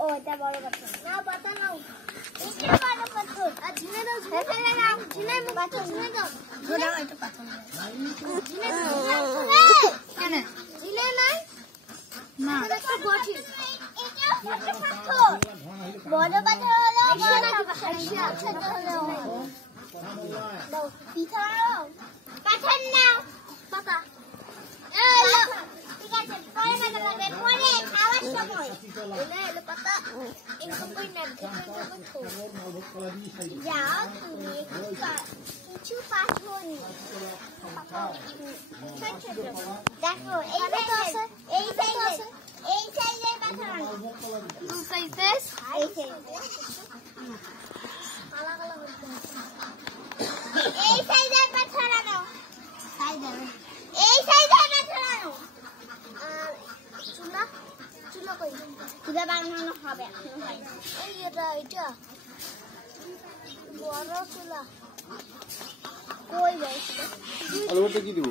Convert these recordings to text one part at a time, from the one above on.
ও এটা বড় পাথর না পাতা নাও এটা বড় পাথর আর ঝিনে দাও ঝিনে নাও ঝিনে পাথর ঝিনে দাও ধরে এটা পাথর ঝিনে কেন ঝিনে নাই না এটা বটি এটা বড় পাথর বড় পাথর হলো ছোট হলো দাও পিঠা নাও পাথর নাও পাতা ঠিক আছে পরে না লাগবে পরে খাওয়ার সময় এলে পাতা একদম কই না যাও তুমি কিছু পাথর দেখো এই সাইজের পাথর টু সাইজেস এই সাইজের পাথর আনো এই সাইজের পাথর আনো চুলা কই চুলা বানানো হবে এই এটা বড় চুলা কই যাইছে আলুটা কি দিব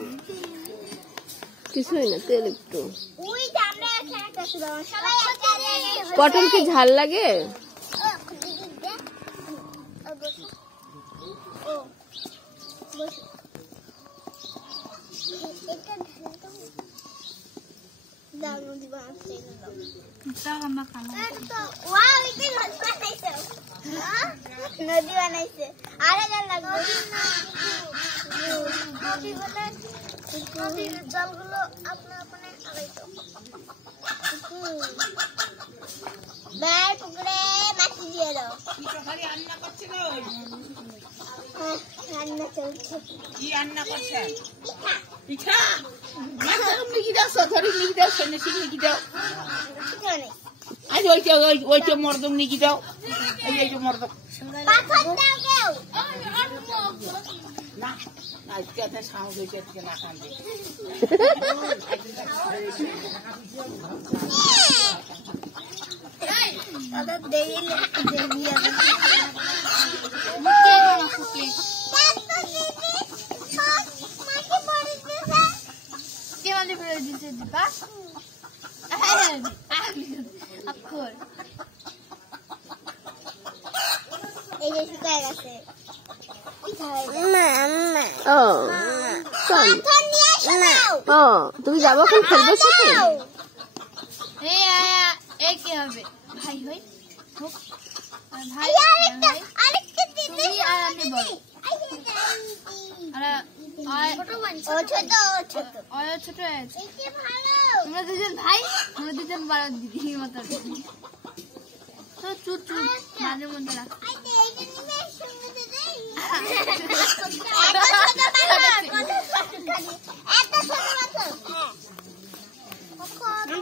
কিছুই না তেল একটু ওই যে আমরা এখানে একটা চুলা সবাই একটা পটল কি ঝাল লাগে ও বস এটা দাও দিবা আছে এটা আমরা খাবো তো ওয়াও এটা নদী বানাইছে আরে গাল লাগবে নদীর জলগুলো আপনা আপনি আলাইতো বাই পুকুরে মাটি দিয়ে দাও কি তরকারি রান্না করছিল রান্না চলছে কি রান্না করছেন পিঠা পিঠা মাছের মিকি দাও সরি মিকি দাও সেনে শিখে মিকি দাও পিঠা নেই আজ ওইটা মর্দম মিকি দাও এই যে মর্দম পাথর দাও কেউ না আজকে আপনার সাহস হয়েছে আজকে না কান্দে দাদা দেইলে দেইয়া কেমন করে দিতে দিবা আখর এই যে শুকায় গেছে ও পাথর নিয়ে এসো নাও ও তুমি যাবো এখন খেলবো সাথে এই কি হবে ভাই হই ভাই আরেকটা দিদি আর আমি বল ছোট তোমরা দুজন ভাই তোমরা দুজন বড় দিদির মতো তো চুপ চুপ মাঝে মধ্যে রাখ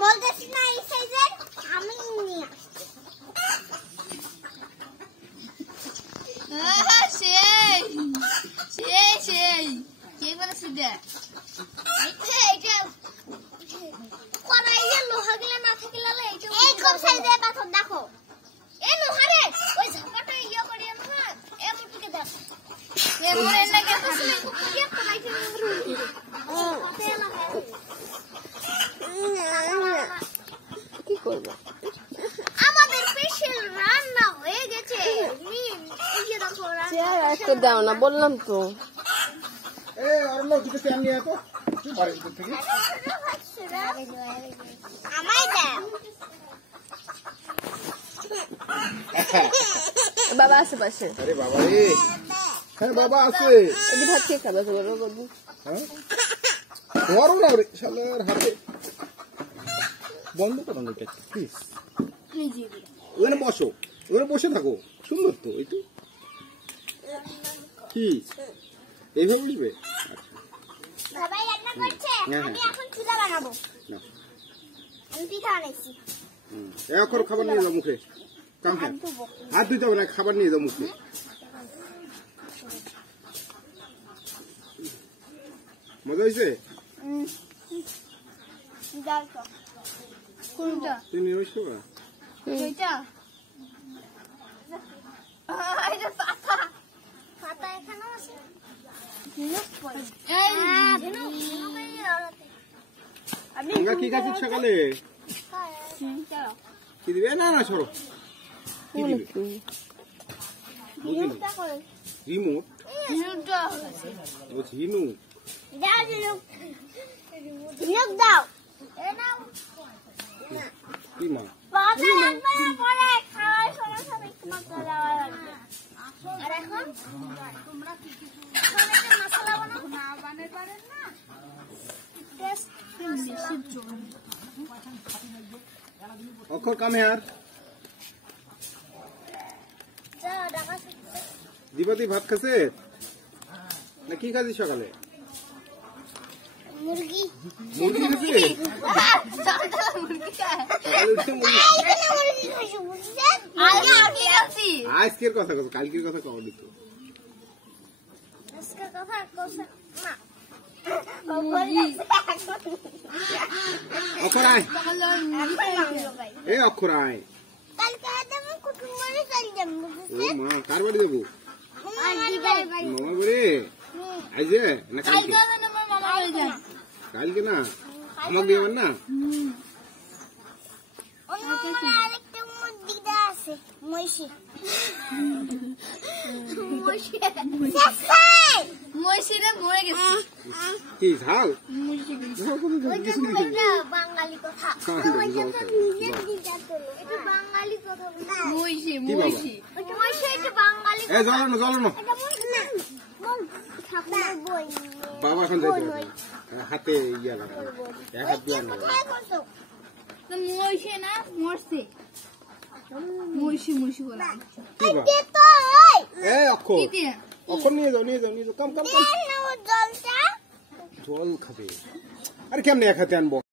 বলতেছি না এই সাইজের আমি নিয়ে সেই কে বলেছে দেখ এইটা কড়াইয়ে লোহা গুলো না থাকলে এইটা এই কম সাইজের পাথর দেখো এ লোহারে ওই ঝাপাটা ইয়া করিয়া না এ মুটকে দেখ এ মোরে লাগে আসলে কি কড়াইতে কি করবো আমাদের স্পেশাল রান্না হয়ে গেছে মিম এই যে দেখো চেয়ার একটা দাও না বললাম তো দুটো চেয়ার নিয়ে তো থেকে আমায় দাও বাবা আছে পাশে আরে বাবা রে হ্যাঁ বাবা আছে এদি ভাত খেয়ে খাবে বাবু হ্যাঁ বড় না রে শালার হাতে বন্ধ করো না এটা প্লিজ ওখানে বসো ওখানে বসে থাকো সুন্দর তো এই তো কি এইভাবে নিবে সবাই রান্না করছে আমি এখন চুলা বানাবো না আমি পিঠা বানাইছি এখন খাবার নিয়ে যাও মুখে কাম হাত ধুতে হবে না খাবার নিয়ে যাও মুখে মজা হয়েছে কোনটা তুমি নিয়ে এসো এইটা এটা পাতা পাতা এখানে আছে আমরা কি খাচ্ছি সকালে কি দিবে? না না সরো। কি দিবে? ঝিনুকটা করে রিমোট। ঝিনুকটা হচ্ছে ও ঝিনুক। দাও ঝিনুক ঝিনুক দাও এ নাও কি মা? বাবা লাগবে না পরে খাওয়ার সময় সব একটু মশলা দেওয়া লাগবে আর এখন তোমরা কি কি মশলা বানাও না বানাতে পারেন না টেস্ট মিশির জন্য অক্ষর কাম হেয়ার। যা ঢাকা দিবাদি ভাত খাচ্ছে না কি খাচ্ছিস সকালে? মুরগি মুরগি খাচ্ছে? মুরগি খায় সকালে উঠে মুরগি। এখানে মুরগি খাইছো বুঝছেন আজকে আছি আজকের কথা কও, কালকের কথা কও দিত। আজকে কথা কোসা না অক্ষর আয়। এ অক্ষর আয়। কালকে আমি কুটুম্বরে চলে যাব ও মা কার বাড়ি যাবো? দিদার বাড়ি মামার বাড়ি? আজ না কালকে? কালকে আমি আমার মামা বাড়ি যাব কালকে না আমাকে দিবেন না? আরেকটা দিদা আছে মইশি মইশিরে মরে গেছে কি ঝাল? বাঙালি কথা এটা বাঙালি কথা মহিষী কি বাবা? মহিষী মইশি এটা বাঙালি এ জ্বলানো জ্বলানো। ঠাকুমার বই বাবা এখন যাইতে হবে। হাতে ইয়া লাগবে। এক হাত দিয়ে আনবে। কোথায় করছো তো মহিষী না মরছে মহিষী মহিষী বলে কি বাবা? কে তো ওই এ অক্ষর। কি দিয়ে অক্ষর নিয়ে যাও নিয়ে যাও নিয়ে যাও। কাম কাম কাম। কেন জলটা জল খাবে। আরে কেমনে এক হাতে আনবো?